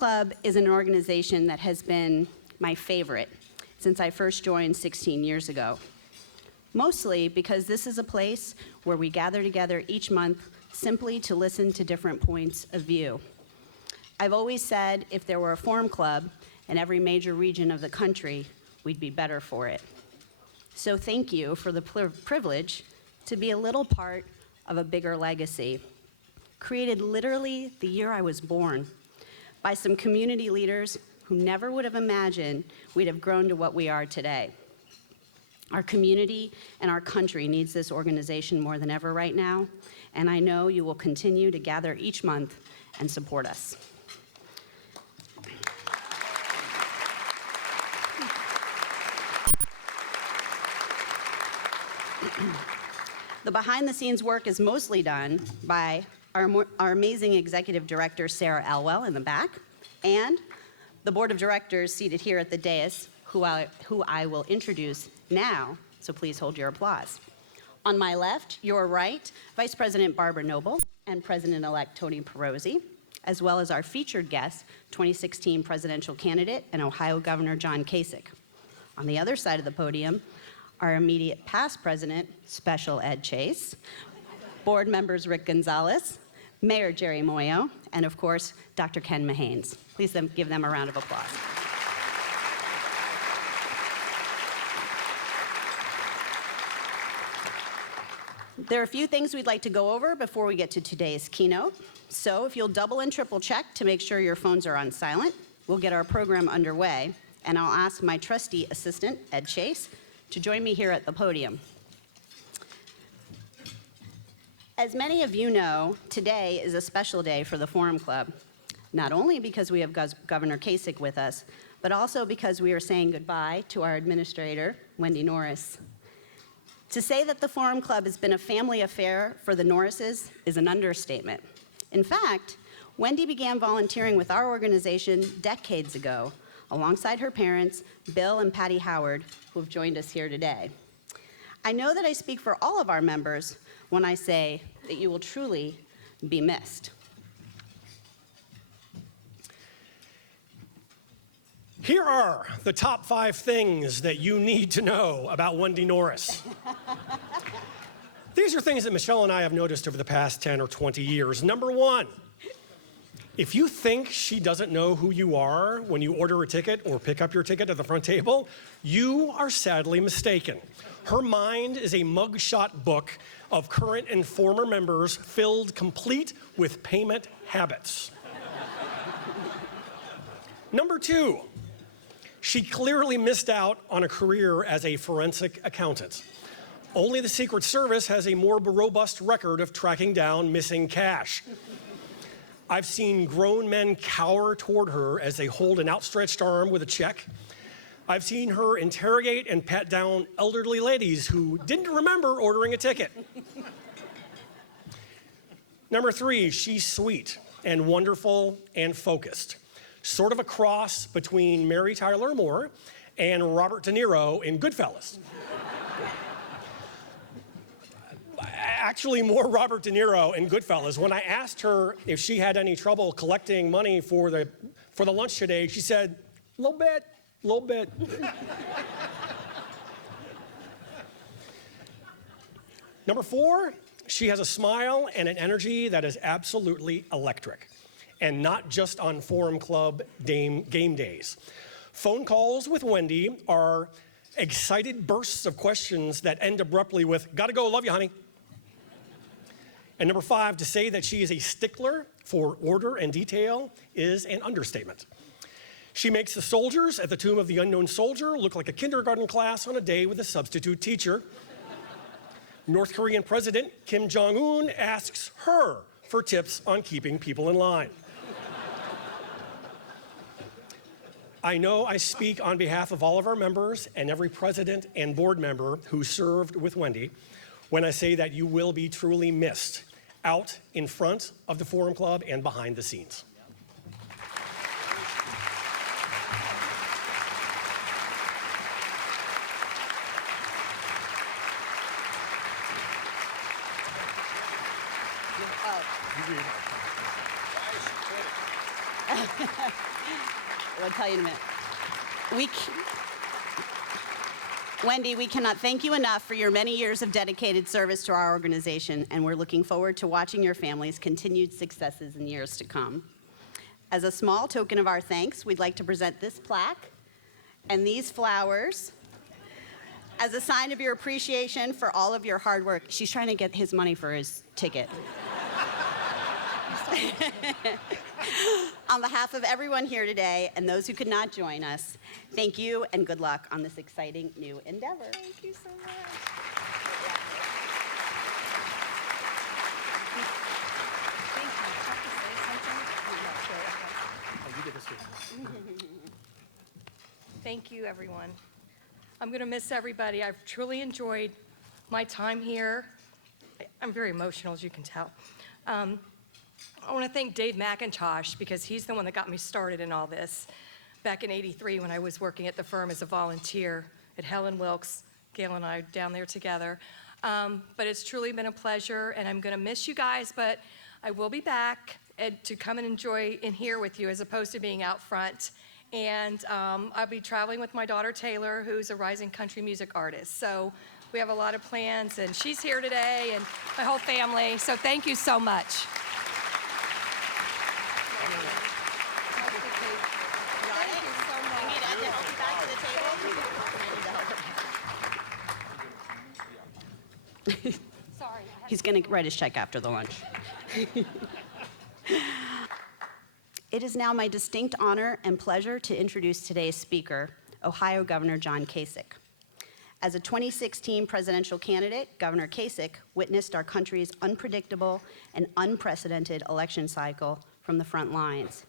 Club is an organization that has been my favorite since I first joined 16 years ago. Mostly because this is a place where we gather together each month simply to listen to different points of view. I've always said if there were a forum club in every major region of the country, we'd be better for it. So thank you for the privilege to be a little part of a bigger legacy, created literally the year I was born by some community leaders who never would have imagined we'd have grown to what we are today. Our community and our country needs this organization more than ever right now, and I know you will continue to gather each month and support us. The behind-the-scenes work is mostly done by our amazing executive director, Sarah Elwell, in the back, and the board of directors seated here at the dais, who I will introduce now, so please hold your applause. On my left, your right, Vice President Barbara Noble and President-elect Tony Perosi, as well as our featured guest, 2016 presidential candidate and Ohio Governor John Kasich. On the other side of the podium, our immediate past president, Special Ed Chase, board members Rick Gonzalez, Mayor Jerry Moyo, and of course, Dr. Ken Mahanes. Please give them a round of applause. There are a few things we'd like to go over before we get to today's keynote. So if you'll double and triple check to make sure your phones are on silent, we'll get our program underway, and I'll ask my trusty assistant, Ed Chase, to join me here at the podium. As many of you know, today is a special day for the Forum Club, not only because we have Governor Kasich with us, but also because we are saying goodbye to our administrator, Wendy Norris. To say that the Forum Club has been a family affair for the Norrises is an understatement. In fact, Wendy began volunteering with our organization decades ago, alongside her parents, Bill and Patty Howard, who have joined us here today. I know that I speak for all of our members when I say that you will truly be missed. Here are the top 5 things that you need to know about Wendy Norris. These are things that Michelle and I have noticed over the past 10 or 20 years. Number 1, if you think she doesn't know who you are when you order a ticket or pick up your ticket at the front table, you are sadly mistaken. Her mind is a mugshot book of current and former members filled complete with payment habits. Number 2, she clearly missed out on a career as a forensic accountant. Only the Secret Service has a more robust record of tracking down missing cash. I've seen grown men cower toward her as they hold an outstretched arm with a check. I've seen her interrogate and pat down elderly ladies who didn't remember ordering a ticket. Number 3, she's sweet and wonderful and focused. Sort of a cross between Mary Tyler Moore and Robert De Niro in Goodfellas. Actually, more Robert De Niro in Goodfellas. When I asked her if she had any trouble collecting money for the lunch today, she said, little bit. Number 4, she has a smile and an energy that is absolutely electric, and not just on Forum Club game days. Phone calls with Wendy are excited bursts of questions that end abruptly with, gotta go, love you, honey. And number 5, to say that she is a stickler for order and detail is an understatement. She makes the soldiers at the Tomb of the Unknown Soldier look like a kindergarten class on a day with a substitute teacher. North Korean President Kim Jong-un asks her for tips on keeping people in line. I know I speak on behalf of all of our members and every president and board member who served with Wendy when I say that you will be truly missed out in front of the Forum Club and behind the scenes. I'll tell you in a minute. Wendy, we cannot thank you enough for your many years of dedicated service to our organization, and we're looking forward to watching your family's continued successes in years to come. As a small token of our thanks, we'd like to present this plaque and these flowers as a sign of your appreciation for all of your hard work. She's trying to get his money for his ticket. On behalf of everyone here today and those who could not join us, thank you and good luck on this exciting new endeavor. Thank you so much. Thank you. Have to say something? Thank you, everyone. I'm going to miss everybody. I've truly enjoyed my time here. I'm very emotional, as you can tell. I want to thank Dave McIntosh because he's the one that got me started in all this back in '83 when I was working at the firm as a volunteer at Helen Wilkes. Gail and I down there together. But it's truly been a pleasure, and I'm going to miss you guys, but I will be back to come and enjoy in here with you as opposed to being out front. And I'll be traveling with my daughter Taylor, who's a rising country music artist. So we have a lot of plans, and she's here today, and my whole family. So thank you so much. Sorry. He's going to write his check after the lunch. It is now my distinct honor and pleasure to introduce today's speaker, Ohio Governor John Kasich. As a 2016 presidential candidate, Governor Kasich witnessed our country's unpredictable and unprecedented election cycle from the front lines.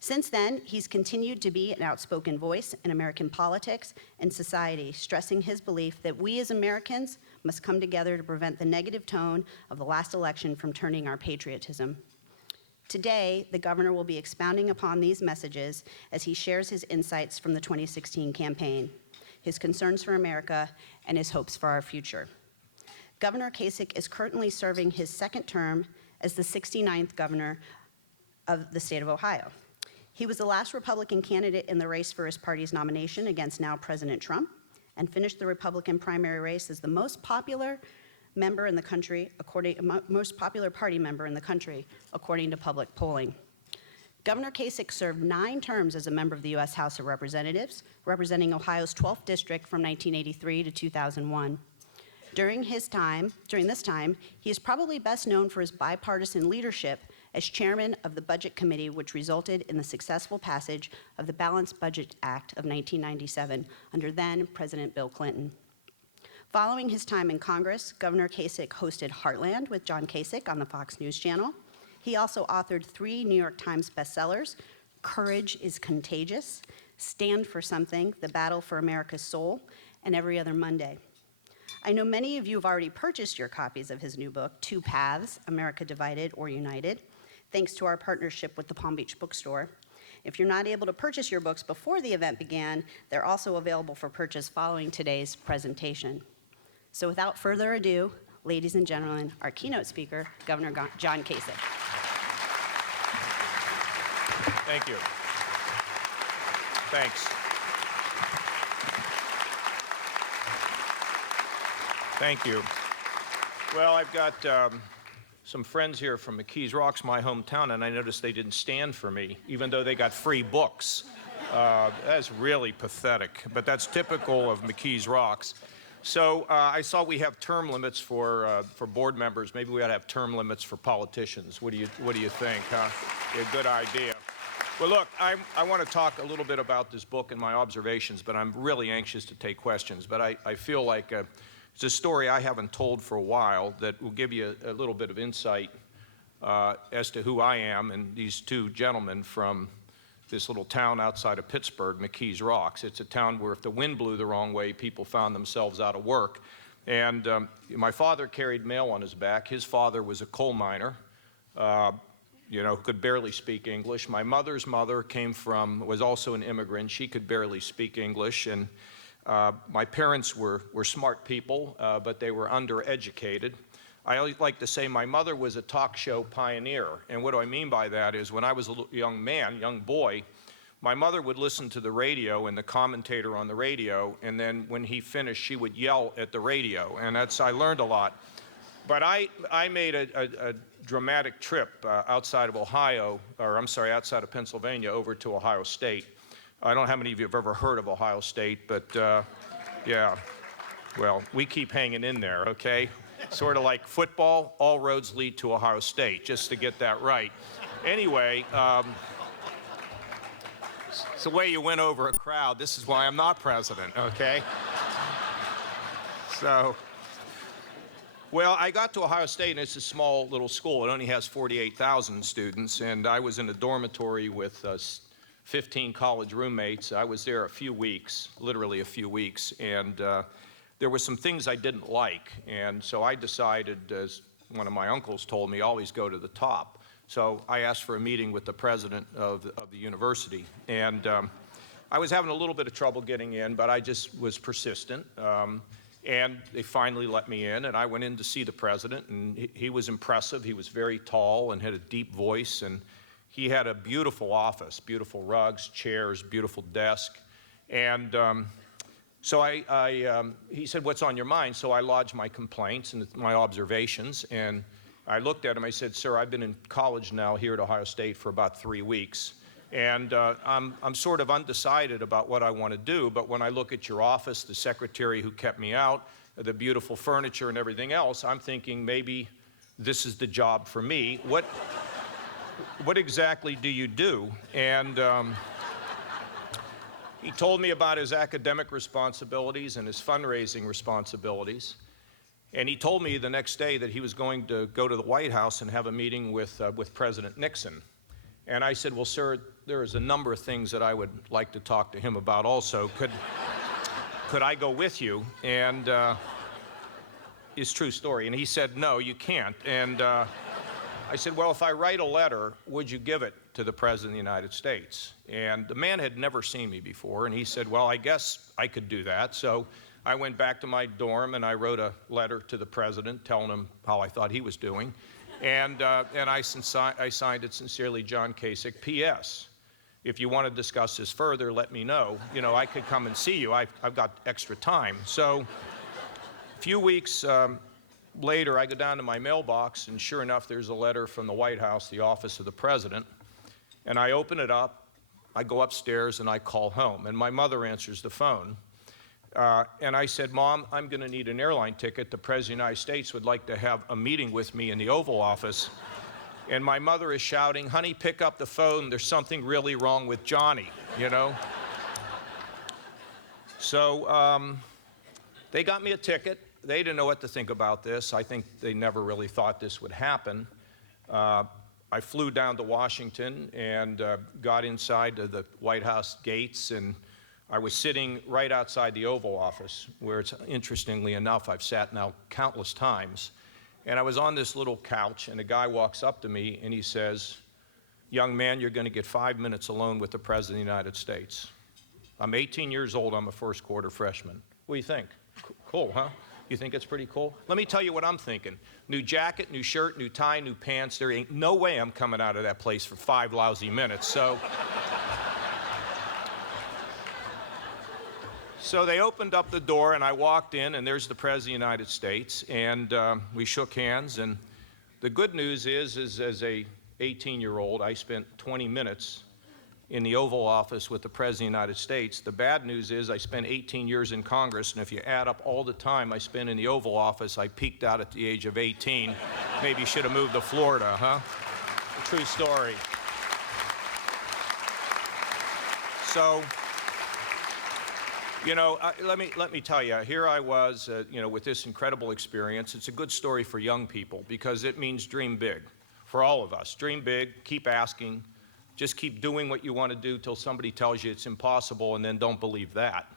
Since then, he's continued to be an outspoken voice in American politics and society, stressing his belief that we as Americans must come together to prevent the negative tone of the last election from turning our patriotism. Today, the governor will be expounding upon these messages as he shares his insights from the 2016 campaign, his concerns for America, and his hopes for our future. Governor Kasich is currently serving his second term as the 69th governor of the state of Ohio. He was the last Republican candidate in the race for his party's nomination against now President Trump, and finished the Republican primary race as the most popular member in the country, most popular party member in the country, according to public polling. Governor Kasich served 9 terms as a member of the U.S. House of Representatives, representing Ohio's 12th district from 1983 to 2001. During this time, he is probably best known for his bipartisan leadership as chairman of the Budget Committee, which resulted in the successful passage of the Balanced Budget Act of 1997 under then President Bill Clinton. Following his time in Congress, Governor Kasich hosted Heartland with John Kasich on the Fox News Channel. He also authored 3 New York Times bestsellers, Courage is Contagious, Stand for Something, The Battle for America's Soul, and Every Other Monday. I know many of you have already purchased your copies of his new book, Two Paths, America Divided or United, thanks to our partnership with the Palm Beach Bookstore. If you're not able to purchase your books before the event began, they're also available for purchase following today's presentation. So without further ado, ladies and gentlemen, our keynote speaker, Governor John Kasich. Thank you. Thanks. Thank you. Well, I've got some friends here from McKees Rocks, my hometown, and I noticed they didn't stand for me, even though they got free books. That's really pathetic, but that's typical of McKees Rocks. So I saw we have term limits for board members. Maybe we ought to have term limits for politicians. What do you think, huh? Yeah, good idea. Well, look, I want to talk a little bit about this book and my observations, but I'm really anxious to take questions. But I feel like it's a story I haven't told for a while that will give you a little bit of insight as to who I am and these 2 gentlemen from this little town outside of Pittsburgh, McKees Rocks. It's a town where if the wind blew the wrong way, people found themselves out of work. And my father carried mail on his back. His father was a coal miner, who could barely speak English. My mother's mother was also an immigrant. She could barely speak English. And my parents were smart people, but they were undereducated. I always like to say my mother was a talk show pioneer. And what do I mean by that is when I was a young boy, my mother would listen to the radio and the commentator on the radio, and then when he finished, she would yell at the radio, and I learned a lot. But I made a dramatic trip outside of Ohio, or I'm sorry, outside of Pennsylvania, over to Ohio State. I don't know how many of you have ever heard of Ohio State, but yeah, well, we keep hanging in there, okay? Sort of like football, all roads lead to Ohio State, just to get that right. Anyway, it's the way you win over a crowd. This is why I'm not president, okay? So, well, I got to Ohio State, and it's a small little school. It only has 48,000 students, and I was in a dormitory with 15 college roommates. I was there a few weeks, literally a few weeks, and there were some things I didn't like, and so I decided, as one of my uncles told me, always go to the top. So I asked for a meeting with the president of the university, and I was having a little bit of trouble getting in, but I just was persistent, and they finally let me in, and I went in to see the president, and he was impressive. He was very tall and had a deep voice, and he had a beautiful office, beautiful rugs, chairs, beautiful desk, and so he said, "What's on your mind?" So I lodged my complaints and my observations, and I looked at him. I said, "Sir, I've been in college now here at Ohio State for about 3 weeks, and I'm sort of undecided about what I want to do, but when I look at your office, the secretary who kept me out, the beautiful furniture and everything else, I'm thinking maybe this is the job for me. What exactly do you do?" And he told me about his academic responsibilities and his fundraising responsibilities. And he told me the next day that he was going to go to the White House and have a meeting with President Nixon. And I said, "Well, sir, there is a number of things that I would like to talk to him about also. Could I go with you?" And his true story. And he said, "No, you can't." And I said, "Well, if I write a letter, would you give it to the President of the United States?" And the man had never seen me before, and he said, "Well, I guess I could do that." So I went back to my dorm, and I wrote a letter to the President telling him how I thought he was doing. And I signed it sincerely, John Kasich, P.S. If you want to discuss this further, let me know. You know, I could come and see you. I've got extra time. So a few weeks later, I go down to my mailbox, and sure enough, there's a letter from the White House, the office of the President. And I open it up, I go upstairs, and I call home. And my mother answers the phone. And I said, "Mom, I'm going to need an airline ticket. The President of the United States would like to have a meeting with me in the Oval Office." And my mother is shouting, "Honey, pick up the phone. There's something really wrong with Johnny," you know? So they got me a ticket. They didn't know what to think about this. I think they never really thought this would happen. I flew down to Washington and got inside the White House gates, and I was sitting right outside the Oval Office, where it's, interestingly enough, I've sat now countless times. And I was on this little couch, and a guy walks up to me, and he says, "Young man, you're going to get 5 minutes alone with the President of the United States." I'm 18 years old. I'm a first quarter freshman. What do you think? Cool, huh? You think it's pretty cool? Let me tell you what I'm thinking. New jacket, new shirt, new tie, new pants. There ain't no way I'm coming out of that place for 5 lousy minutes. So they opened up the door, and I walked in, and there's the President of the United States, and we shook hands. And the good news is as a 18-year-old, I spent 20 minutes in the Oval Office with the President of the United States. The bad news is I spent 18 years in Congress, and if you add up all the time I spent in the Oval Office, I peaked out at the age of 18. Maybe should have moved to Florida, huh? A true story. So, you know, let me tell you, here I was, you know, with this incredible experience. It's a good story for young people because it means dream big for all of us. Dream big, keep asking, just keep doing what you want to do till somebody tells you it's impossible, and then don't believe that.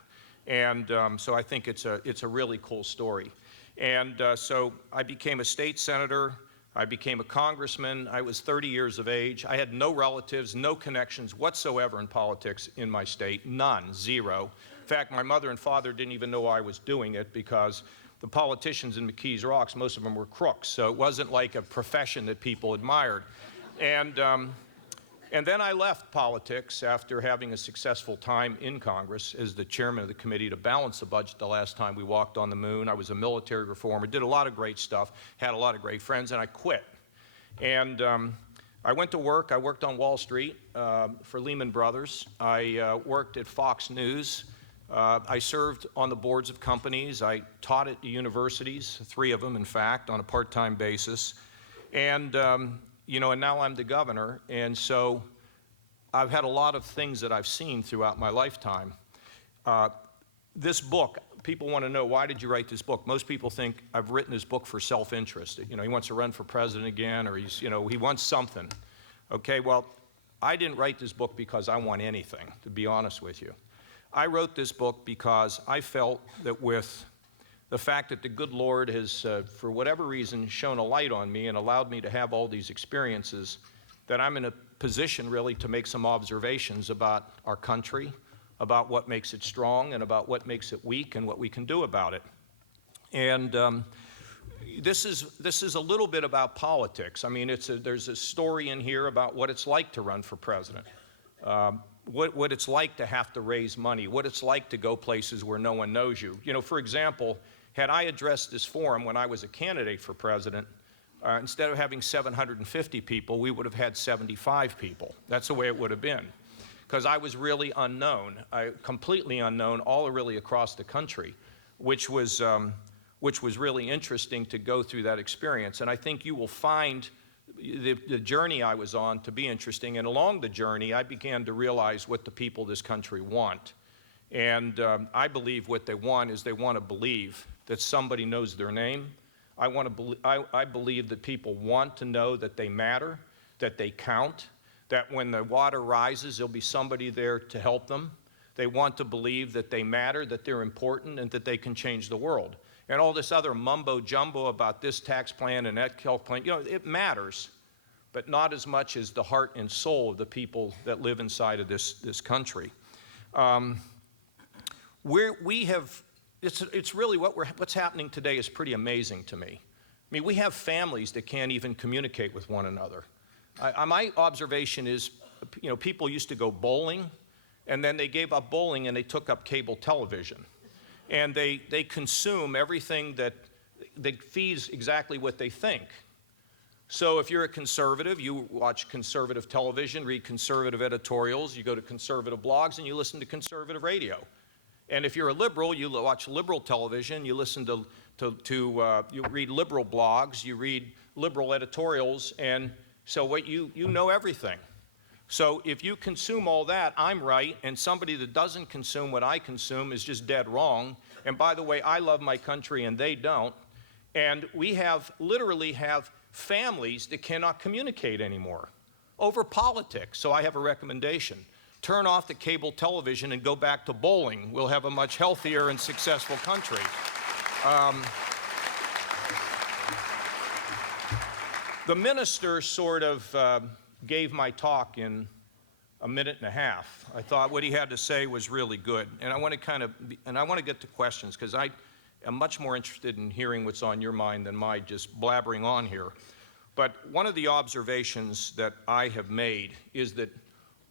And so I think it's a really cool story. And so I became a state senator. I became a congressman. I was 30 years of age. I had no relatives, no connections whatsoever in politics in my state, none, zero. In fact, my mother and father didn't even know I was doing it because the politicians in McKees Rocks, most of them were crooks, so it wasn't like a profession that people admired. And And then I left politics after having a successful time in Congress as the chairman of the committee to balance the budget the last time we walked on the moon. I was a military reformer, did a lot of great stuff, had a lot of great friends, and I quit. And I went to work. I worked on Wall Street for Lehman Brothers. I worked at Fox News. I served on the boards of companies. I taught at universities, 3 of them, in fact, on a part-time basis. And and now I'm the governor, and so I've had a lot of things that I've seen throughout my lifetime. This book, people want to know, why did you write this book? Most people think I've written this book for self-interest. He wants to run for president again, or he wants something. Okay, well, I didn't write this book because I want anything, to be honest with you. I wrote this book because I felt that with the fact that the good Lord has, for whatever reason, shone a light on me and allowed me to have all these experiences, that I'm in a position really to make some observations about our country, about what makes it strong and about what makes it weak and what we can do about it. And this is a little bit about politics. I mean, there's a story in here about what it's like to run for president, what it's like to have to raise money, what it's like to go places where no one knows you. For example, had I addressed this forum when I was a candidate for president, instead of having 750 people, we would have had 75 people. That's the way it would have been, because I was really unknown, completely unknown, all really across the country, which was really interesting to go through that experience. And I think you will find the journey I was on to be interesting. And along the journey, I began to realize what the people of this country want. And I believe what they want is they want to believe that somebody knows their name. I believe that people want to know that they matter, that they count, that when the water rises, there'll be somebody there to help them. They want to believe that they matter, that they're important, and that they can change the world. And all this other mumbo-jumbo about this tax plan and that health plan, it matters, but not as much as the heart and soul of the people that live inside of this country. It's really what's happening today is pretty amazing to me. I mean, we have families that can't even communicate with one another. My observation is, people used to go bowling, and then they gave up bowling and they took up cable television. And they consume everything that feeds exactly what they think. So if you're a conservative, you watch conservative television, read conservative editorials, you go to conservative blogs, and you listen to conservative radio. And if you're a liberal, you watch liberal television, you listen you read liberal blogs, you read liberal editorials, and so you know everything. So if you consume all that, I'm right, and somebody that doesn't consume what I consume is just dead wrong. And by the way, I love my country and they don't. And we literally have families that cannot communicate anymore over politics. So I have a recommendation. Turn off the cable television and go back to bowling. We'll have a much healthier and successful country. The minister sort of gave my talk in a minute and a half. I thought what he had to say was really good. And I want to get to questions, because I am much more interested in hearing what's on your mind than my just blabbering on here. But one of the observations that I have made is that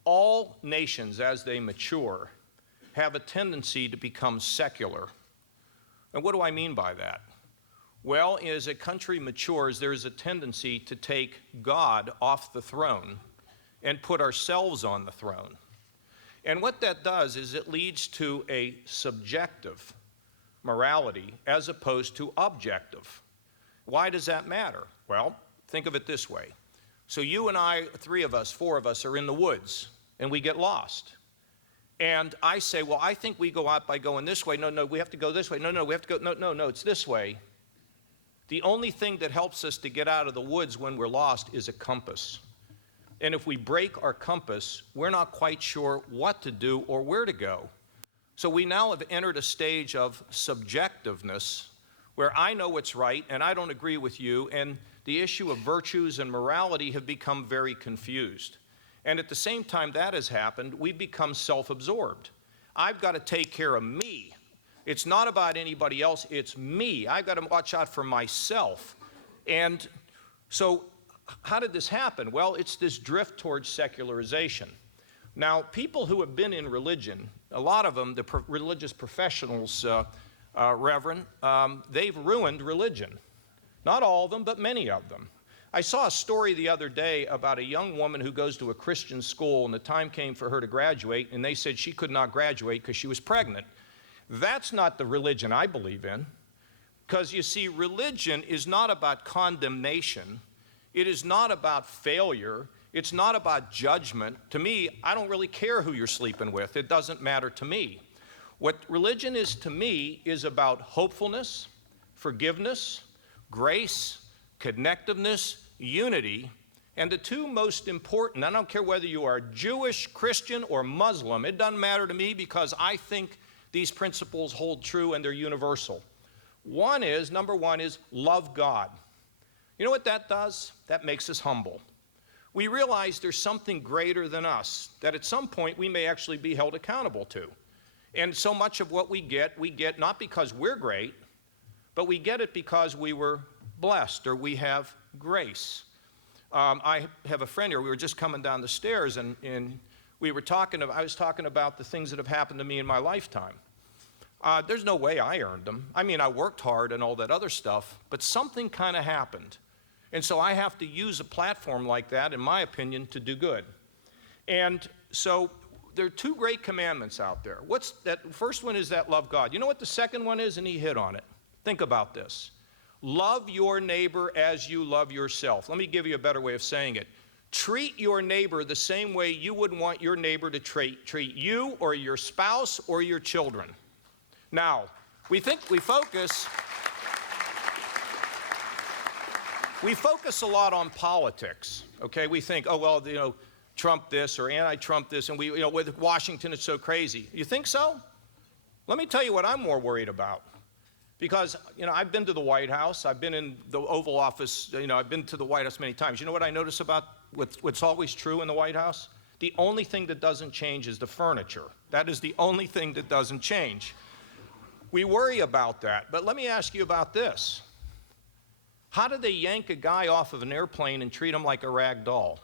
all nations, as they mature, have a tendency to become secular. And what do I mean by that? Well, as a country matures, there's a tendency to take God off the throne and put ourselves on the throne. And what that does is it leads to a subjective morality as opposed to objective. Why does that matter? Well, think of it this way. So you and I, 3 of us, 4 of us are in the woods and we get lost. And I say, well, I think we go out by going this way. No, we have to go this way. No, we have to go, no, it's this way. The only thing that helps us to get out of the woods when we're lost is a compass. And if we break our compass, we're not quite sure what to do or where to go. So we now have entered a stage of subjectiveness where I know what's right and I don't agree with you, and the issue of virtues and morality have become very confused. And at the same time that has happened, we've become self-absorbed. I've got to take care of me. It's not about anybody else, it's me. I've got to watch out for myself. And so how did this happen? Well, it's this drift towards secularization. Now, people who have been in religion, a lot of them, the religious professionals, Reverend, they've ruined religion. Not all of them, but many of them. I saw a story the other day about a young woman who goes to a Christian school, and the time came for her to graduate, and they said she could not graduate because she was pregnant. That's not the religion I believe in, because you see, religion is not about condemnation. It is not about failure. It's not about judgment. To me, I don't really care who you're sleeping with. It doesn't matter to me. What religion is to me is about hopefulness, forgiveness, grace, connectiveness, unity, and the two most important, I don't care whether you are Jewish, Christian, or Muslim, it doesn't matter to me because I think these principles hold true and they're universal. Number one is love God. You know what that does? That makes us humble. We realize there's something greater than us that at some point we may actually be held accountable to. And so much of what we get not because we're great, but we get it because we were blessed or we have grace. I have a friend here. We were just coming down the stairs, and I was talking about the things that have happened to me in my lifetime. There's no way I earned them. I mean, I worked hard and all that other stuff, but something kind of happened. And so I have to use a platform like that, in my opinion, to do good. And so there are two great commandments out there. What's that? First one is that love God. You know what the second one is? And he hit on it. Think about this. Love your neighbor as you love yourself. Let me give you a better way of saying it. Treat your neighbor the same way you wouldn't want your neighbor to treat you or your spouse or your children. Now, we focus a lot on politics, okay? We think, oh, well, you know, Trump this or anti-Trump this, and with Washington, it's so crazy. You think so? Let me tell you what I'm more worried about. Because, I've been to the White House. I've been in the Oval Office. I've been to the White House many times. You know what I notice about what's always true in the White House? The only thing that doesn't change is the furniture. That is the only thing that doesn't change. We worry about that. But let me ask you about this. How do they yank a guy off of an airplane and treat him like a rag doll?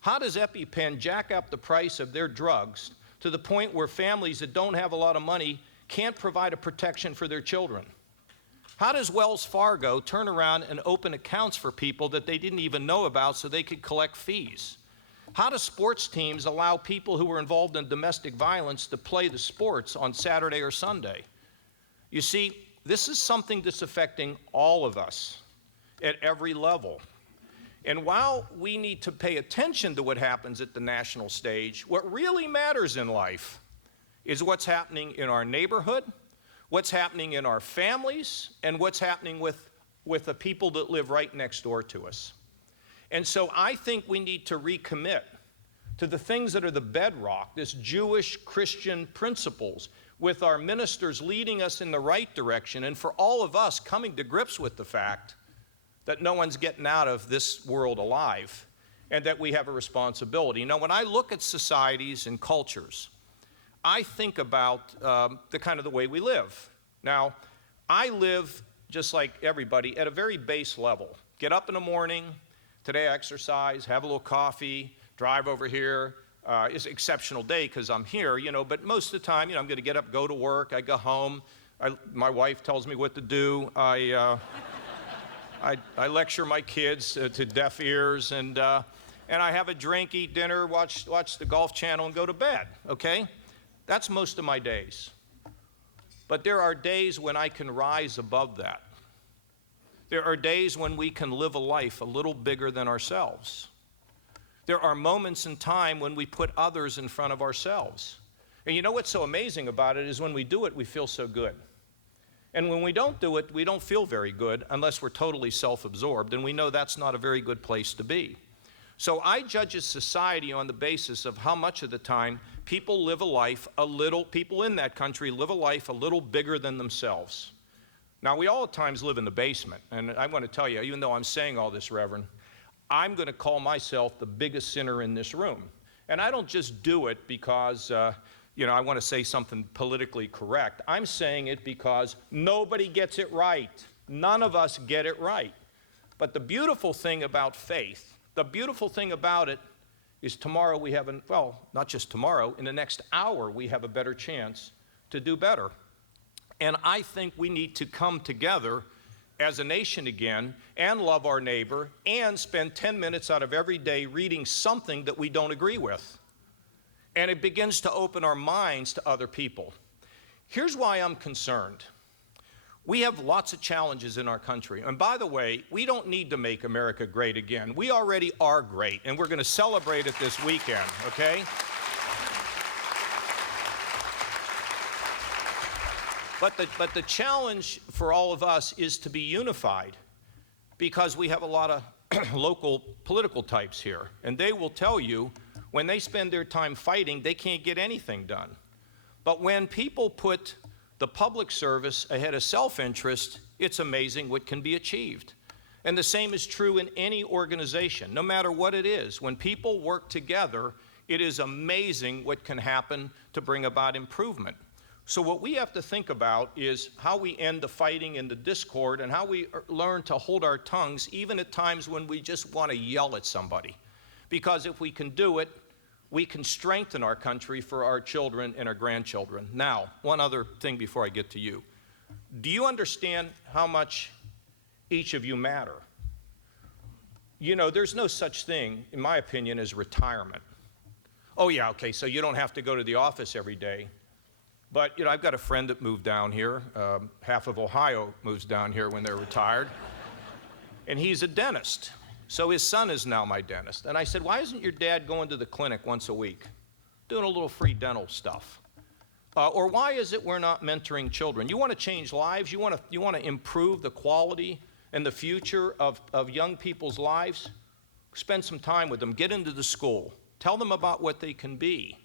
How does EpiPen jack up the price of their drugs to the point where families that don't have a lot of money can't provide a protection for their children? How does Wells Fargo turn around and open accounts for people that they didn't even know about so they could collect fees? How do sports teams allow people who were involved in domestic violence to play the sports on Saturday or Sunday? You see, this is something that's affecting all of us at every level. And while we need to pay attention to what happens at the national stage, what really matters in life is what's happening in our neighborhood, what's happening in our families, and what's happening with the people that live right next door to us. And so I think we need to recommit to the things that are the bedrock, this Jewish Christian principles, with our ministers leading us in the right direction, and for all of us coming to grips with the fact that no one's getting out of this world alive, and that we have a responsibility. When I look at societies and cultures, I think about the way we live. Now, I live just like everybody at a very base level. Get up in the morning, today I exercise, have a little coffee, drive over here. It's an exceptional day because I'm here, but most of the time, I'm going to get up, go to work, I go home. My wife tells me what to do. I lecture my kids to deaf ears, and I have a drink, eat dinner, watch the Golf Channel, and go to bed, okay? That's most of my days. But there are days when I can rise above that. There are days when we can live a life a little bigger than ourselves. There are moments in time when we put others in front of ourselves. And you know what's so amazing about it is when we do it, we feel so good. And when we don't do it, we don't feel very good unless we're totally self-absorbed, and we know that's not a very good place to be. So I judge a society on the basis of how much of the time people live a life people in that country live a life a little bigger than themselves. Now, we all at times live in the basement, and I want to tell you, even though I'm saying all this, Reverend, I'm going to call myself the biggest sinner in this room. And I don't just do it because, I want to say something politically correct. I'm saying it because nobody gets it right. None of us get it right. But the beautiful thing about faith, the beautiful thing about it is tomorrow we have, well, not just tomorrow, in the next hour we have a better chance to do better. And I think we need to come together as a nation again and love our neighbor and spend 10 minutes out of every day reading something that we don't agree with. And it begins to open our minds to other people. Here's why I'm concerned. We have lots of challenges in our country. And by the way, we don't need to make America great again. We already are great, and we're going to celebrate it this weekend, okay? But the challenge for all of us is to be unified, because we have a lot of local political types here, and they will tell you when they spend their time fighting, they can't get anything done. But when people put the public service ahead of self-interest, it's amazing what can be achieved. And the same is true in any organization, no matter what it is. When people work together, it is amazing what can happen to bring about improvement. So what we have to think about is how we end the fighting and the discord, and how we learn to hold our tongues even at times when we just want to yell at somebody. Because if we can do it, we can strengthen our country for our children and our grandchildren. Now, one other thing before I get to you. Do you understand how much each of you matter? You know, there's no such thing, in my opinion, as retirement. Oh yeah, okay, so you don't have to go to the office every day. But, you know, I've got a friend that moved down here. Half of Ohio moves down here when they're retired. And he's a dentist. So his son is now my dentist. And I said, why isn't your dad going to the clinic once a week, doing a little free dental stuff? Or why is it we're not mentoring children? You want to change lives? You want to improve the quality and the future of young people's lives? Spend some time with them. Get into the school. Tell them about what they can be.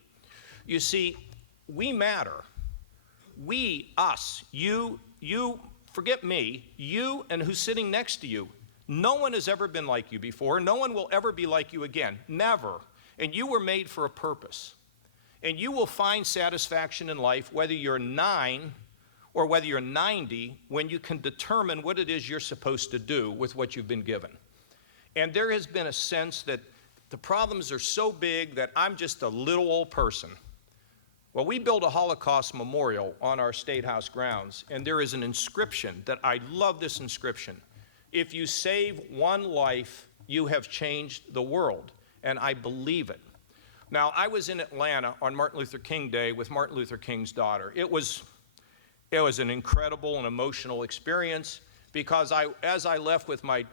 You see, we matter. We, us, you, forget me, you and who's sitting next to you. No one has ever been like you before. No one will ever be like you again. Never. And you were made for a purpose. And you will find satisfaction in life, whether you're 9 or whether you're 90, when you can determine what it is you're supposed to do with what you've been given. And there has been a sense that the problems are so big that I'm just a little old person. Well, we built a Holocaust memorial on our State House grounds, and there is an inscription that I love this inscription. If you save one life, you have changed the world, and I believe it. Now, I was in Atlanta on Martin Luther King Day with Martin Luther King's daughter. It was an incredible and emotional experience, because as I left with I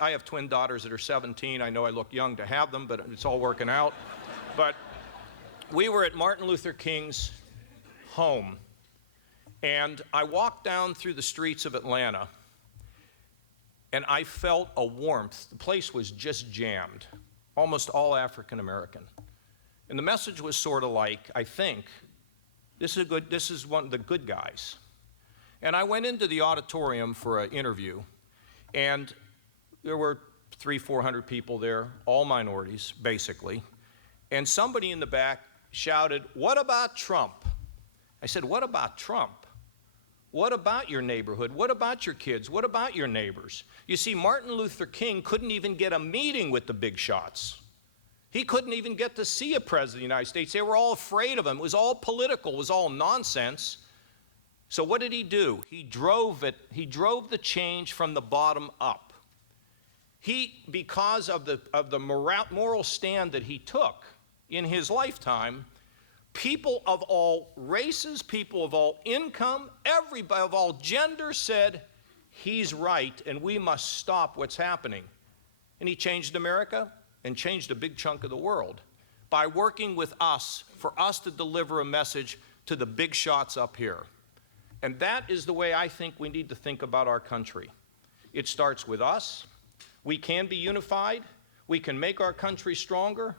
have twin daughters that are 17. I know I look young to have them, but it's all working out. But we were at Martin Luther King's home, and I walked down through the streets of Atlanta, and I felt a warmth. The place was just jammed, almost all African American. And the message was sort of like, I think, this is one of the good guys. And I went into the auditorium for an interview, and there were 300-400 people there, all minorities, basically. And somebody in the back shouted, "What about Trump?" I said, "What about Trump? What about your neighborhood? What about your kids? What about your neighbors?" You see, Martin Luther King couldn't even get a meeting with the big shots. He couldn't even get to see a president of the United States. They were all afraid of him. It was all political. It was all nonsense. So what did he do? He drove the change from the bottom up. Because of the moral stand that he took in his lifetime, people of all races, people of all income, everybody of all genders said, he's right, and we must stop what's happening. And he changed America and changed a big chunk of the world by working with us for us to deliver a message to the big shots up here. And that is the way I think we need to think about our country. It starts with us. We can be unified. We can make our country stronger.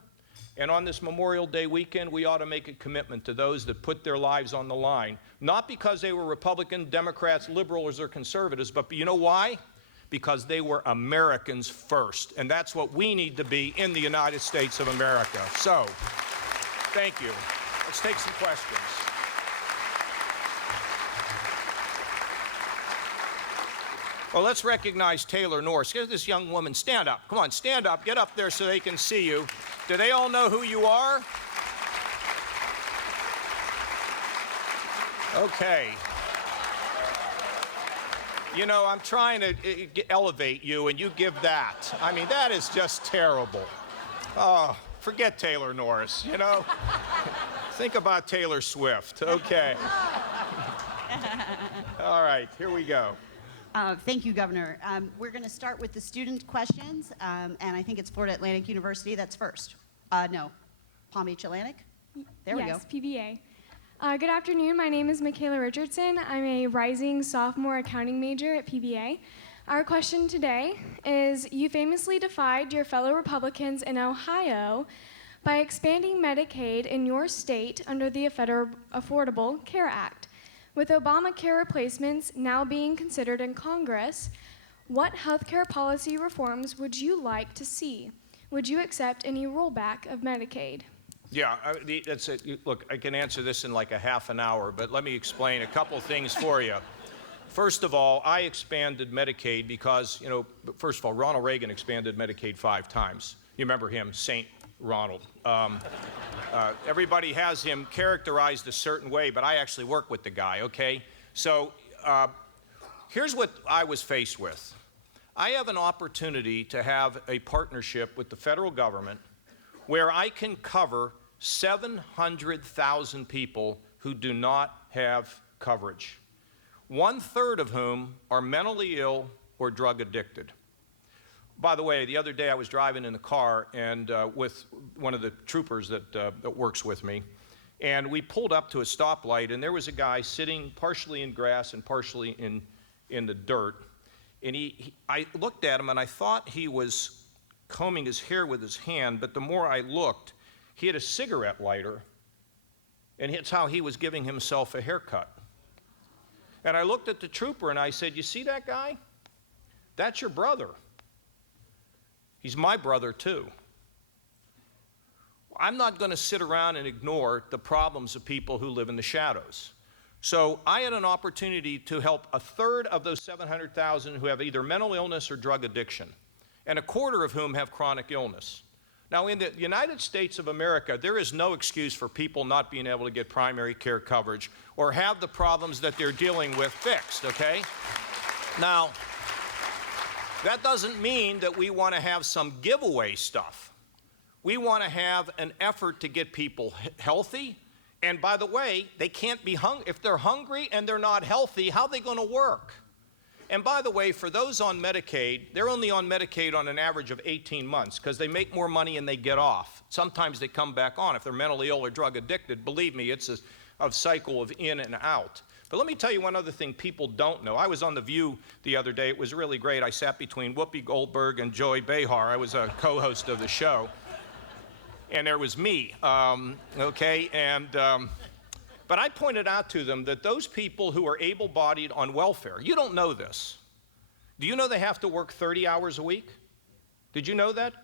And on this Memorial Day weekend, we ought to make a commitment to those that put their lives on the line, not because they were Republican, Democrats, liberals, or conservatives, but you know why? Because they were Americans first. And that's what we need to be in the United States of America. So, thank you. Let's take some questions. Well, let's recognize Taylor Norris. Here's this young woman. Stand up. Come on, stand up. Get up there so they can see you. Do they all know who you are? Okay. You know, I'm trying to elevate you, and you give that. I mean, that is just terrible. Oh, forget Taylor Norris, you know? Think about Taylor Swift. Okay. All right, here we go. Thank you, Governor. We're going to start with the student questions, and I think it's Florida Atlantic University that's first. No, Palm Beach Atlantic? There we go. Yes, PBA. Good afternoon. My name is Michaela Richardson. I'm a rising sophomore accounting major at PBA. Our question today is, you famously defied your fellow Republicans in Ohio by expanding Medicaid in your state under the Affordable Care Act. With Obamacare replacements now being considered in Congress, what healthcare policy reforms would you like to see? Would you accept any rollback of Medicaid? Yeah, that's it. Look, I can answer this in like a half an hour, but let me explain a couple things for you. First of all, I expanded Medicaid because, you know, first of all, Ronald Reagan expanded Medicaid 5 times. You remember him, Saint Ronald. Everybody has him characterized a certain way, but I actually work with the guy, okay? So here's what I was faced with. I have an opportunity to have a partnership with the federal government where I can cover 700,000 people who do not have coverage, 1/3 of whom are mentally ill or drug addicted. By the way, the other day I was driving in the car and with one of the troopers that works with me, and we pulled up to a stoplight, and there was a guy sitting partially in grass and partially in the dirt. And I looked at him, and I thought he was combing his hair with his hand, but the more I looked, he had a cigarette lighter, and it's how he was giving himself a haircut. And I looked at the trooper, and I said, "You see that guy? That's your brother. He's my brother, too." I'm not going to sit around and ignore the problems of people who live in the shadows. So I had an opportunity to help 1/3 of those 700,000 who have either mental illness or drug addiction, and 1/4 of whom have chronic illness. Now, in the United States of America, there is no excuse for people not being able to get primary care coverage or have the problems that they're dealing with fixed, okay? Now, that doesn't mean that we want to have some giveaway stuff. We want to have an effort to get people healthy. And by the way, they can't be if they're hungry and they're not healthy, how are they going to work? And by the way, for those on Medicaid, they're only on Medicaid on an average of 18 months because they make more money and they get off. Sometimes they come back on. If they're mentally ill or drug addicted, believe me, it's a cycle of in and out. But let me tell you one other thing people don't know. I was on The View the other day. It was really great. I sat between Whoopi Goldberg and Joy Behar. I was a co-host of the show. And there was me, okay? But I pointed out to them that those people who are able-bodied on welfare, you don't know this. Do you know they have to work 30 hours a week? Did you know that?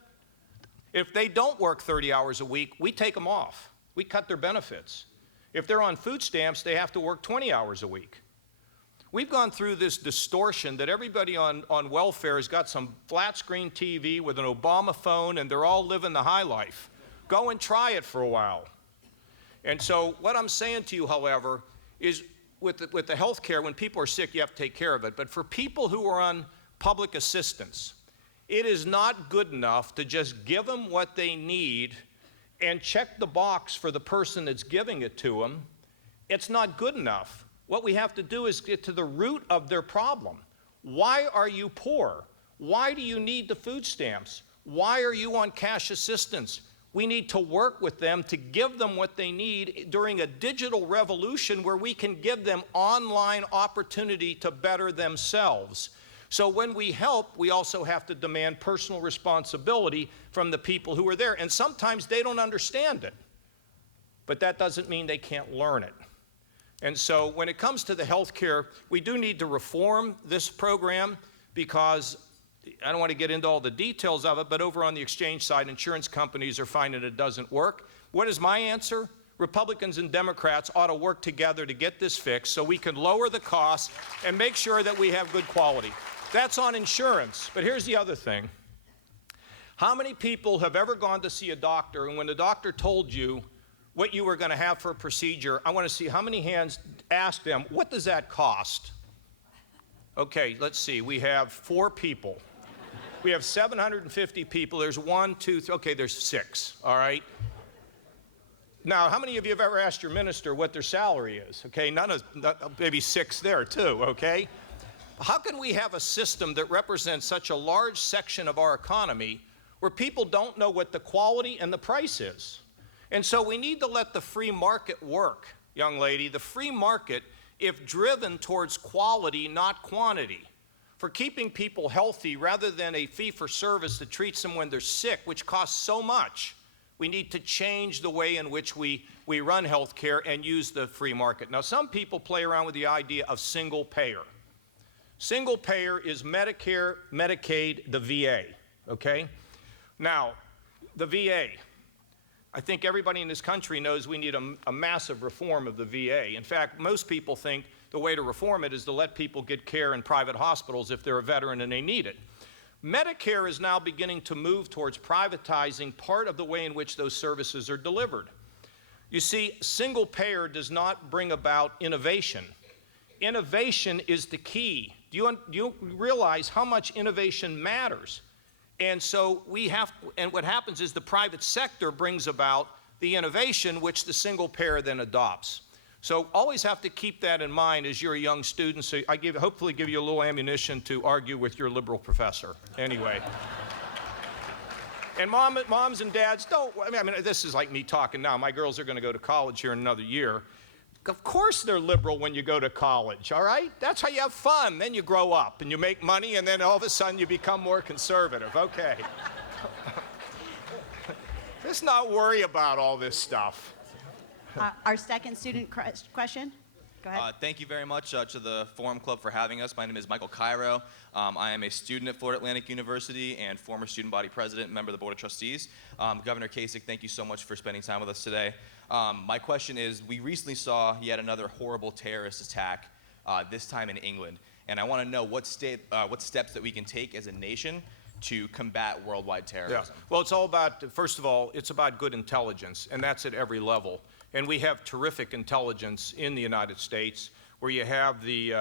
If they don't work 30 hours a week, we take them off. We cut their benefits. If they're on food stamps, they have to work 20 hours a week. We've gone through this distortion that everybody on welfare has got some flat-screen TV with an Obama phone, and they're all living the high life. Go and try it for a while. And so what I'm saying to you, however, is with the health care, when people are sick, you have to take care of it. But for people who are on public assistance, it is not good enough to just give them what they need and check the box for the person that's giving it to them. It's not good enough. What we have to do is get to the root of their problem. Why are you poor? Why do you need the food stamps? Why are you on cash assistance? We need to work with them to give them what they need during a digital revolution where we can give them online opportunity to better themselves. So when we help, we also have to demand personal responsibility from the people who are there. And sometimes they don't understand it, but that doesn't mean they can't learn it. And so when it comes to the health care, we do need to reform this program because I don't want to get into all the details of it, but over on the exchange side, insurance companies are finding it doesn't work. What is my answer? Republicans and Democrats ought to work together to get this fixed so we can lower the costs and make sure that we have good quality. That's on insurance. But here's the other thing. How many people have ever gone to see a doctor, and when the doctor told you what you were going to have for a procedure, I want to see how many hands asked them, what does that cost? Okay, let's see. We have 4 people. We have 750 people. There's 1, 2, 3. Okay, there's 6, all right? Now, how many of you have ever asked your minister what their salary is? Okay, maybe 6 there too, okay? How can we have a system that represents such a large section of our economy where people don't know what the quality and the price is? And so we need to let the free market work, young lady. The free market, if driven towards quality, not quantity, for keeping people healthy rather than a fee-for-service that treats them when they're sick, which costs so much. We need to change the way in which we run health care and use the free market. Now, some people play around with the idea of single payer. Single payer is Medicare, Medicaid, the VA, okay? Now, the VA, I think everybody in this country knows we need a massive reform of the VA. In fact, most people think the way to reform it is to let people get care in private hospitals if they're a veteran and they need it. Medicare is now beginning to move towards privatizing part of the way in which those services are delivered. You see, single payer does not bring about innovation. Innovation is the key. Do you realize how much innovation matters? And so and what happens is the private sector brings about the innovation which the single payer then adopts. So always have to keep that in mind as you're a young student. So I hopefully give you a little ammunition to argue with your liberal professor. Anyway. And moms and dads, I mean, this is like me talking now. My girls are going to go to college here in another year. Of course they're liberal when you go to college, all right? That's how you have fun. Then you grow up and you make money, and then all of a sudden you become more conservative. Okay. Let's not worry about all this stuff. Our second student question. Go ahead. Thank you very much to the Forum Club for having us. My name is Michael Cairo. I am a student at Florida Atlantic University and former student body president, member of the Board of Trustees. Governor Kasich, thank you so much for spending time with us today. My question is, we recently saw yet another horrible terrorist attack, this time in England. And I want to know what steps that we can take as a nation to combat worldwide terrorism. Yeah. Well, it's all about, first of all, it's about good intelligence, and that's at every level. And we have terrific intelligence in the United States, where you have the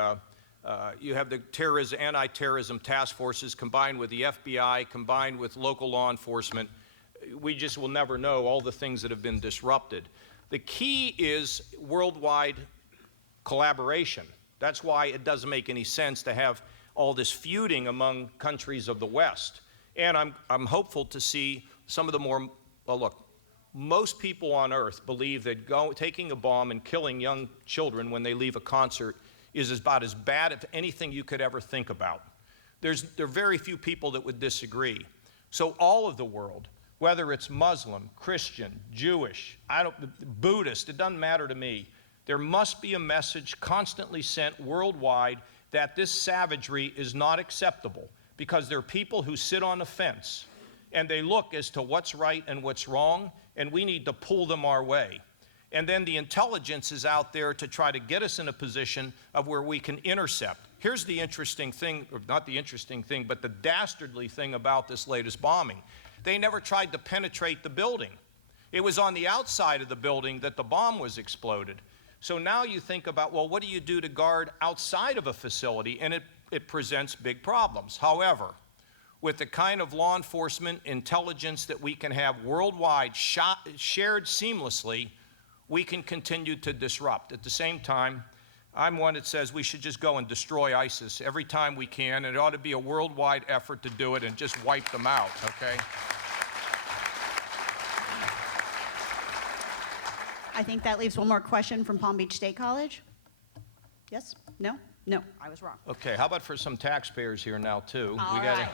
anti-terrorism task forces combined with the FBI, combined with local law enforcement. We just will never know all the things that have been disrupted. The key is worldwide collaboration. That's why it doesn't make any sense to have all this feuding among countries of the West. And I'm hopeful to see some of the more, well, look, most people on earth believe that taking a bomb and killing young children when they leave a concert is about as bad as anything you could ever think about. There are very few people that would disagree. So all of the world, whether it's Muslim, Christian, Jewish, Buddhist, it doesn't matter to me. There must be a message constantly sent worldwide that this savagery is not acceptable, because there are people who sit on the fence and they look as to what's right and what's wrong, and we need to pull them our way. And then the intelligence is out there to try to get us in a position of where we can intercept. Here's the interesting thing, or not the interesting thing, but the dastardly thing about this latest bombing. They never tried to penetrate the building. It was on the outside of the building that the bomb was exploded. So now you think about, well, what do you do to guard outside of a facility? And it presents big problems. However, with the kind of law enforcement intelligence that we can have worldwide shared seamlessly, we can continue to disrupt. At the same time, I'm one that says we should just go and destroy ISIS every time we can, and it ought to be a worldwide effort to do it and just wipe them out, okay? I think that leaves one more question from Palm Beach State College. Yes? No? No, I was wrong. Okay, how about for some taxpayers here now, too? All right.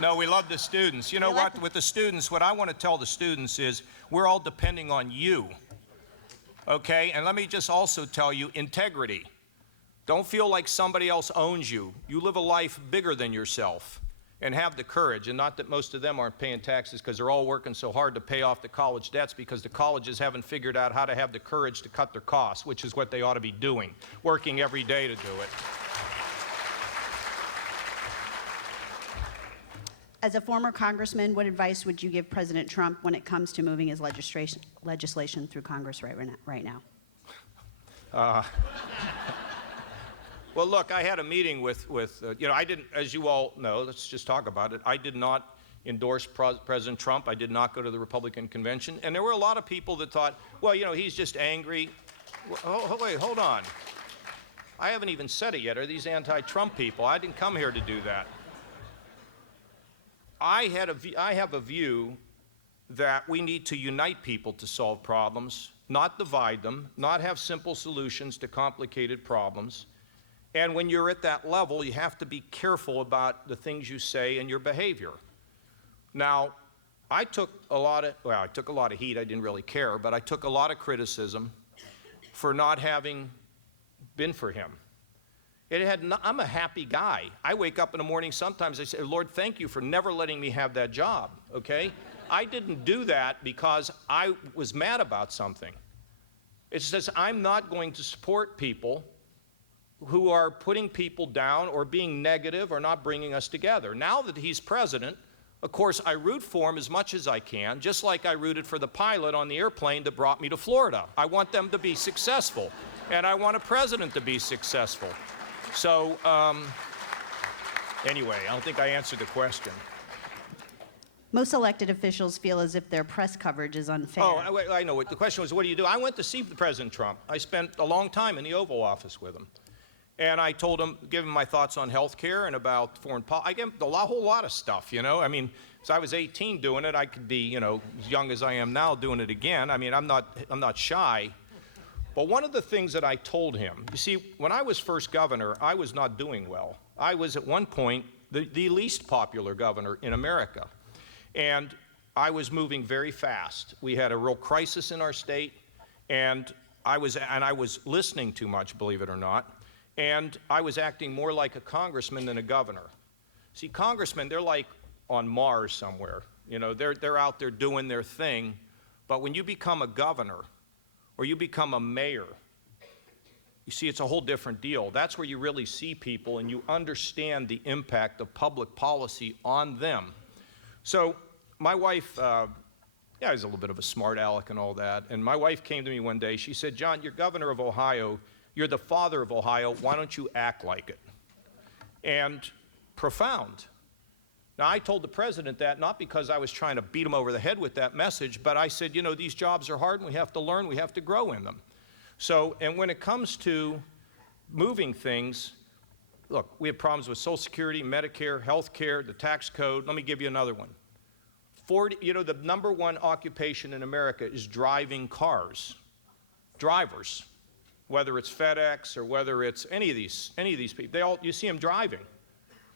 No, we love the students. You know what? With the students, what I want to tell the students is we're all depending on you, okay? And let me just also tell you, integrity. Don't feel like somebody else owns you. You live a life bigger than yourself, and have the courage. And not that most of them aren't paying taxes because they're all working so hard to pay off the college debts, because the colleges haven't figured out how to have the courage to cut their costs, which is what they ought to be doing, working every day to do it. as a former congressman, what advice would you give President Trump when it comes to moving his legislation through Congress right now? Well, look, I had a meeting with I didn't, as you all know, let's just talk about it. I did not endorse President Trump. I did not go to the Republican convention. And there were a lot of people that thought, well, he's just angry. Wait, hold on. I haven't even said it yet. Are these anti-Trump people? I didn't come here to do that. I have a view that we need to unite people to solve problems, not divide them, not have simple solutions to complicated problems. And when you're at that level, you have to be careful about the things you say and your behavior. Now, I took a lot of heat. I didn't really care, but I took a lot of criticism for not having been for him. I'm a happy guy. I wake up in the morning, sometimes I say, Lord, thank you for never letting me have that job, okay? I didn't do that because I was mad about something. It says I'm not going to support people who are putting people down or being negative or not bringing us together. Now that he's president, of course, I root for him as much as I can, just like I rooted for the pilot on the airplane that brought me to Florida. I want them to be successful, and I want a president to be successful. So, anyway, I don't think I answered the question. Most elected officials feel as if their press coverage is unfair. Oh, I know. The question was, what do you do? I went to see President Trump. I spent a long time in the Oval Office with him. And I told him, give him my thoughts on health care and about foreign policy. I gave him a whole lot of stuff, I mean, so I was 18 doing it. I could be, as young as I am now doing it again. I mean, I'm not shy. But one of the things that I told him, you see, when I was first governor, I was not doing well. I was at one point the least popular governor in America. And I was moving very fast. We had a real crisis in our state, and I was listening too much, believe it or not. And I was acting more like a congressman than a governor. See, congressmen, they're like on Mars somewhere. They're out there doing their thing. But when you become a governor or you become a mayor, you see, it's a whole different deal. That's where you really see people and you understand the impact of public policy on them. So my wife, I was a little bit of a smart aleck and all that. And my wife came to me one day. She said, John, you're governor of Ohio. You're the father of Ohio. Why don't you act like it? And profound. Now, I told the president that not because I was trying to beat him over the head with that message, but I said, these jobs are hard and we have to learn, we have to grow in them. So, and when it comes to moving things, look, we have problems with Social Security, Medicare, health care, the tax code. Let me give you another one. The number one occupation in America is driving cars. Drivers. Whether it's FedEx or whether it's any of these people, you see them driving.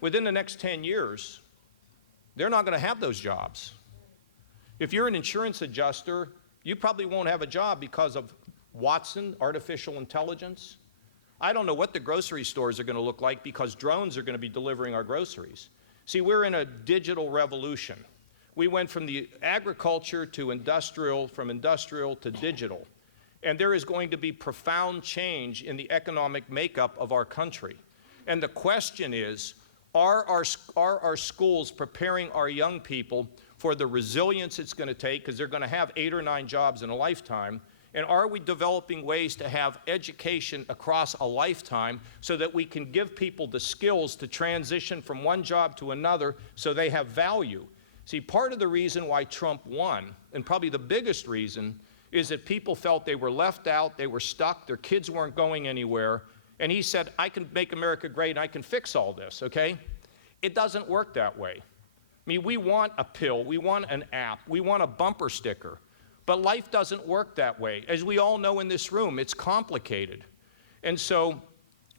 Within the next 10 years, they're not going to have those jobs. If you're an insurance adjuster, you probably won't have a job because of Watson, artificial intelligence. I don't know what the grocery stores are going to look like because drones are going to be delivering our groceries. See, we're in a digital revolution. We went from the agriculture to industrial, from industrial to digital. And there is going to be profound change in the economic makeup of our country. And the question is, are our schools preparing our young people for the resilience it's going to take, because they're going to have 8 or 9 jobs in a lifetime, and are we developing ways to have education across a lifetime so that we can give people the skills to transition from one job to another so they have value? See, part of the reason why Trump won, and probably the biggest reason, is that people felt they were left out, they were stuck, their kids weren't going anywhere, and he said, I can make America great and I can fix all this, okay? It doesn't work that way. I mean, we want a pill, we want an app, we want a bumper sticker, but life doesn't work that way. As we all know in this room, it's complicated. And so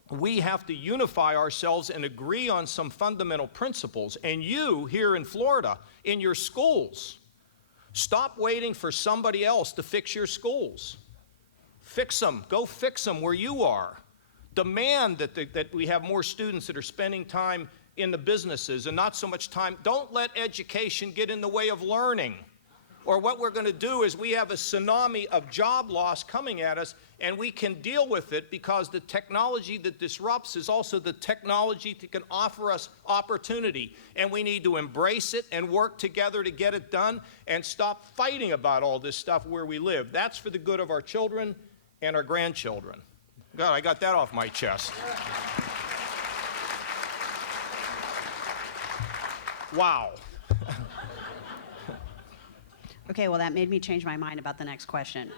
we have to unify ourselves and agree on some fundamental principles. And you here in Florida, in your schools, stop waiting for somebody else to fix your schools. Fix them. Go fix them where you are. Demand that we have more students that are spending time in the businesses and not so much time. Don't let education get in the way of learning. Or what we're going to do is we have a tsunami of job loss coming at us, and we can deal with it because the technology that disrupts is also the technology that can offer us opportunity. And we need to embrace it and work together to get it done and stop fighting about all this stuff where we live. That's for the good of our children and our grandchildren. God, I got that off my chest. Wow. Okay, well, that made me change my mind about the next question.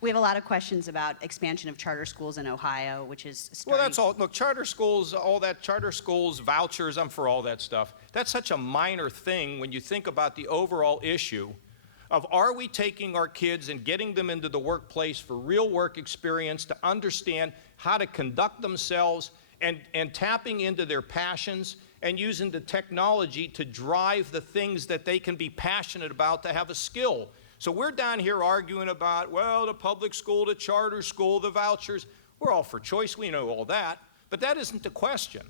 We have a lot of questions about expansion of charter schools in Ohio, which is starting. Well, that's all. Look, charter schools, all that, charter schools, vouchers, I'm for all that stuff. That's such a minor thing when you think about the overall issue of, are we taking our kids and getting them into the workplace for real work experience to understand how to conduct themselves and tapping into their passions and using the technology to drive the things that they can be passionate about to have a skill. So we're down here arguing about, well, the public school, the charter school, the vouchers. We're all for choice, we know all that, but that isn't the question.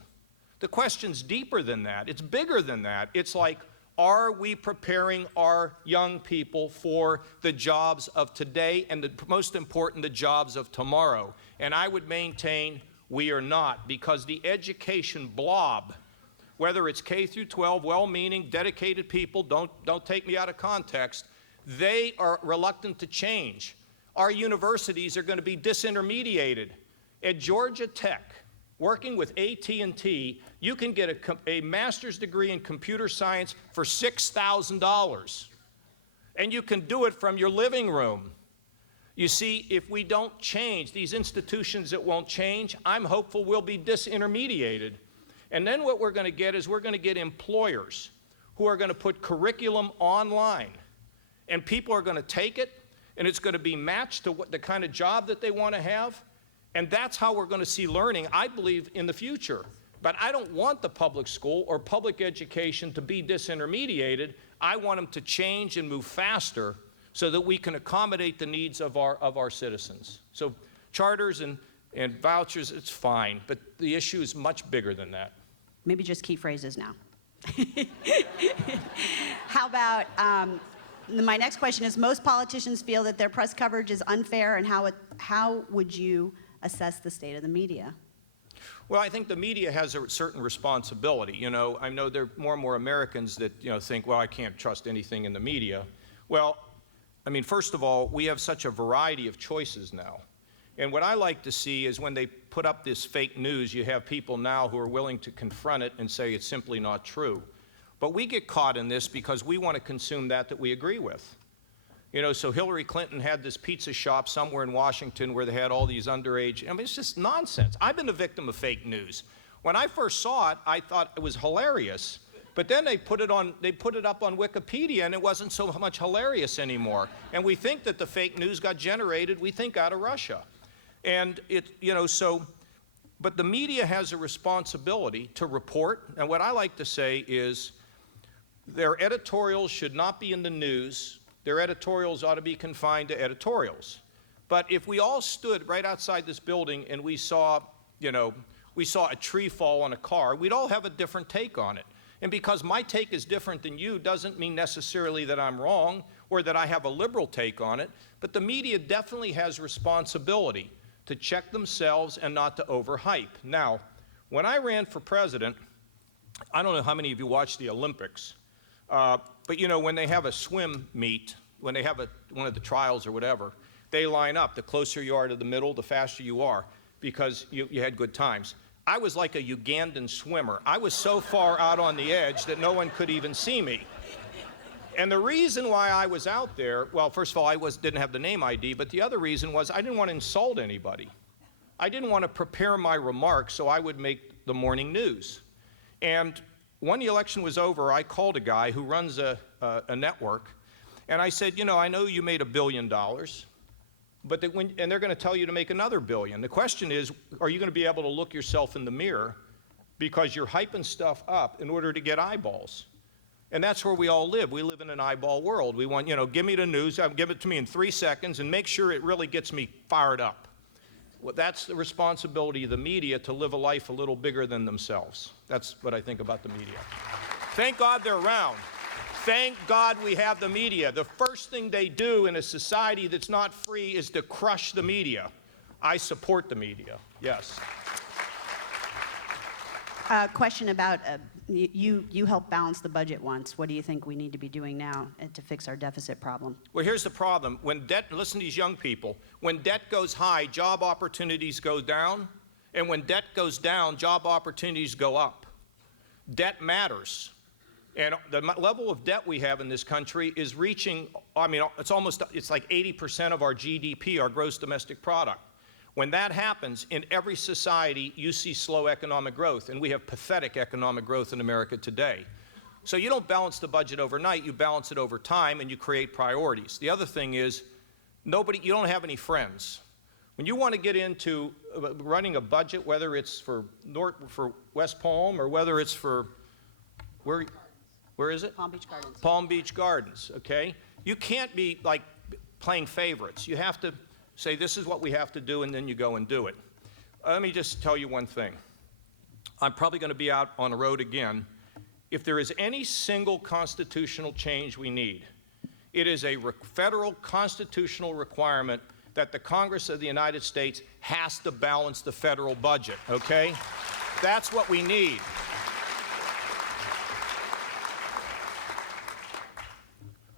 The question's deeper than that. It's bigger than that. It's like, are we preparing our young people for the jobs of today and, most important, the jobs of tomorrow? And I would maintain we are not, because the education blob, whether it's K through 12, well-meaning, dedicated people, don't take me out of context, they are reluctant to change. Our universities are going to be disintermediated. At Georgia Tech, working with AT&T, you can get a master's degree in computer science for $6,000. And you can do it from your living room. You see, if we don't change, these institutions that won't change, I'm hopeful we'll be disintermediated. And then what we're going to get is we're going to get employers who are going to put curriculum online. And people are going to take it, and it's going to be matched to the kind of job that they want to have. And that's how we're going to see learning, I believe, in the future. But I don't want the public school or public education to be disintermediated. I want them to change and move faster so that we can accommodate the needs of our citizens. So charters and vouchers, it's fine, but the issue is much bigger than that. Maybe just key phrases now. How about, my next question is, most politicians feel that their press coverage is unfair, and how would you assess the state of the media? Well, I think the media has a certain responsibility. You know, I know there are more and more Americans that, think, well, I can't trust anything in the media. Well, I mean, first of all, we have such a variety of choices now. And what I like to see is when they put up this fake news, you have people now who are willing to confront it and say it's simply not true. But we get caught in this because we want to consume that we agree with. You know, so Hillary Clinton had this pizza shop somewhere in Washington where they had all these underage, I mean, it's just nonsense. I've been a victim of fake news. When I first saw it, I thought it was hilarious. But then they put it up on Wikipedia, and it wasn't so much hilarious anymore. And we think that the fake news got generated, we think, out of Russia. And but the media has a responsibility to report, and what I like to say is their editorials should not be in the news. Their editorials ought to be confined to editorials. But if we all stood right outside this building and we saw a tree fall on a car, we'd all have a different take on it. And because my take is different than you doesn't mean necessarily that I'm wrong or that I have a liberal take on it, but the media definitely has responsibility to check themselves and not to overhype. Now, when I ran for president, I don't know how many of you watched the Olympics, but when they have a swim meet, when they have one of the trials or whatever, they line up. The closer you are to the middle, the faster you are, because you had good times. I was like a Ugandan swimmer. I was so far out on the edge that no one could even see me. And the reason why I was out there, well, first of all, I didn't have the name ID, but the other reason was I didn't want to insult anybody. I didn't want to prepare my remarks so I would make the morning news. And when the election was over, I called a guy who runs a network, and I said, I know you made $1 billion, but and they're going to tell you to make another $1 billion. The question is, are you going to be able to look yourself in the mirror because you're hyping stuff up in order to get eyeballs? And that's where we all live. We live in an eyeball world. We want, give me the news, give it to me in 3 seconds, and make sure it really gets me fired up. Well, that's the responsibility of the media, to live a life a little bigger than themselves. That's what I think about the media. Thank God they're around. Thank God we have the media. The first worst thing they do in a society that's not free is to crush the media. I support the media, yes. Question about, you helped balance the budget once. What do you think we need to be doing now to fix our deficit problem? Well, here's the problem. When debt, listen to these young people, when debt goes high, job opportunities go down, and when debt goes down, job opportunities go up. Debt matters. And the level of debt we have in this country is reaching, I mean, it's like 80% of our GDP, our gross domestic product. When that happens, in every society, you see slow economic growth, and we have pathetic economic growth in America today. So you don't balance the budget overnight, you balance it over time, and you create priorities. The other thing is, you don't have any friends. When you want to get into running a budget, whether it's for West Palm or whether it's for, where is it? Palm Beach Gardens. Palm Beach Gardens, okay? You can't be like playing favorites. You have to say, this is what we have to do, and then you go and do it. Let me just tell you one thing. I'm probably going to be out on the road again. If there is any single constitutional change we need, it is a federal constitutional requirement that the Congress of the United States has to balance the federal budget, okay? That's what we need.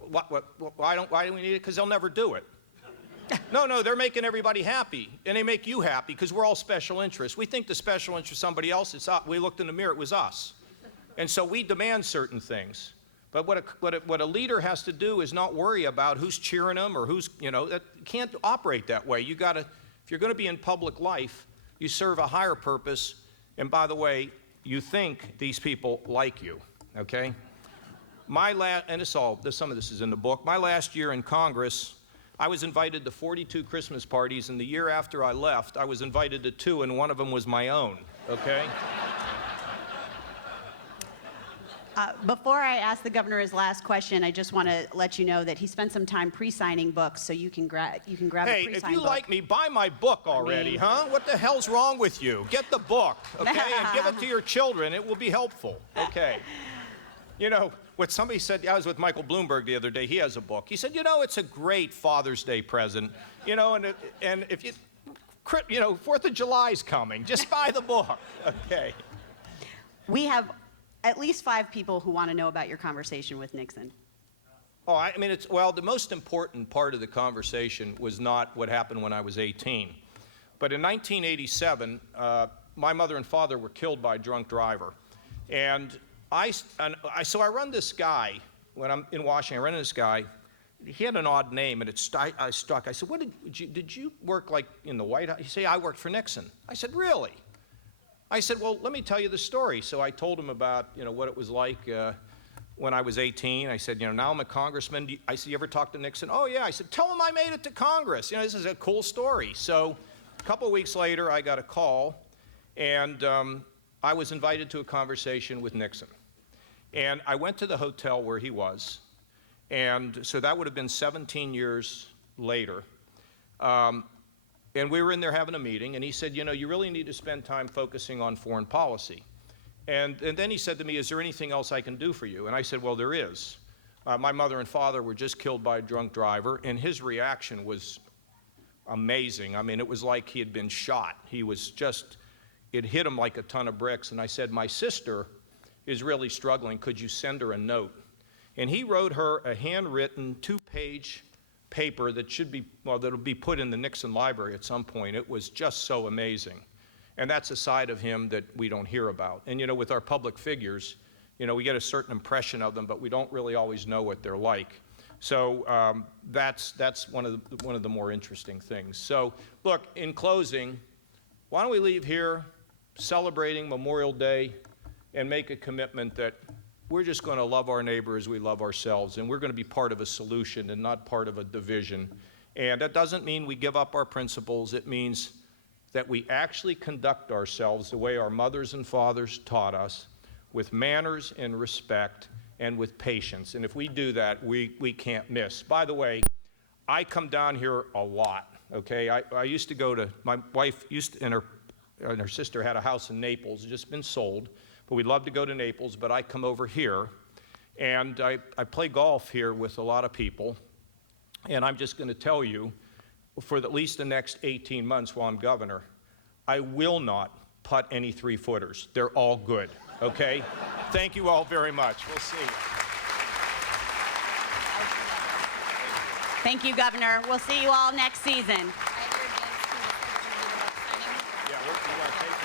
Why do we need it? Because they'll never do it. No, they're making everybody happy, and they make you happy because we're all special interests. We think the special interest is somebody else. We looked in the mirror, it was us. And so we demand certain things. But what a leader has to do is not worry about who's cheering them or who's, that can't operate that way. You got to, if you're going to be in public life, you serve a higher purpose. And by the way, you think these people like you, okay? And some of this is in the book. My last year in Congress, I was invited to 42 Christmas parties, and the year after I left, I was invited to 2, and one of them was my own, okay? Before I ask the governor his last question, I just want to let you know that he spent some time pre-signing books, so you can grab a pre-signed book. Hey, if you like me, buy my book already, huh? What the hell's wrong with you? Get the book, okay, and give it to your children. It will be helpful, okay? What somebody said, I was with Michael Bloomberg the other day, he has a book. He said, it's a great Father's Day present, and if you, 4th of July's coming, just buy the book, okay? We have at least 5 people who want to know about your conversation with Nixon. Oh, the most important part of the conversation was not what happened when I was 18. But in 1987, my mother and father were killed by a drunk driver. So I run this guy, when I'm in Washington, I run this guy. He had an odd name, and I stuck. I said, did you work like in the White House? He said, I worked for Nixon. I said, really? I said, well, let me tell you the story. So I told him about, what it was like when I was 18. I said, now I'm a congressman. I said, you ever talk to Nixon? Oh, yeah. I said, tell him I made it to Congress. This is a cool story. So a couple of weeks later, I got a call, and I was invited to a conversation with Nixon. And I went to the hotel where he was, and so that would have been 17 years later. And we were in there having a meeting, and he said, you really need to spend time focusing on foreign policy. And then he said to me, is there anything else I can do for you? And I said, well, there is. My mother and father were just killed by a drunk driver, and his reaction was amazing. It was like he had been shot. It hit him like a ton of bricks. And I said, my sister is really struggling. Could you send her a note? And he wrote her a handwritten 2-page paper that'll be put in the Nixon library at some point. It was just so amazing. And that's a side of him that we don't hear about. And with our public figures, we get a certain impression of them, but we don't really always know what they're like. So that's one of the more interesting things. So look, in closing, why don't we leave here celebrating Memorial Day and make a commitment that we're just going to love our neighbor as we love ourselves, and we're going to be part of a solution and not part of a division. And that doesn't mean we give up our principles. It means that we actually conduct ourselves the way our mothers and fathers taught us, with manners and respect and with patience. And if we do that, we can't miss. By the way, I come down here a lot, okay? I used to go to, my wife and her sister had a house in Naples, just been sold. But we'd love to go to Naples, but I come over here, and I play golf here with a lot of people, And I'm just going to tell you, for at least the next 18 months while I'm governor, I will not putt any 3-footers. They're all good, okay? Thank you all very much. We'll see you. Thank you, Governor. We'll see you all next season. Yeah, we're going to take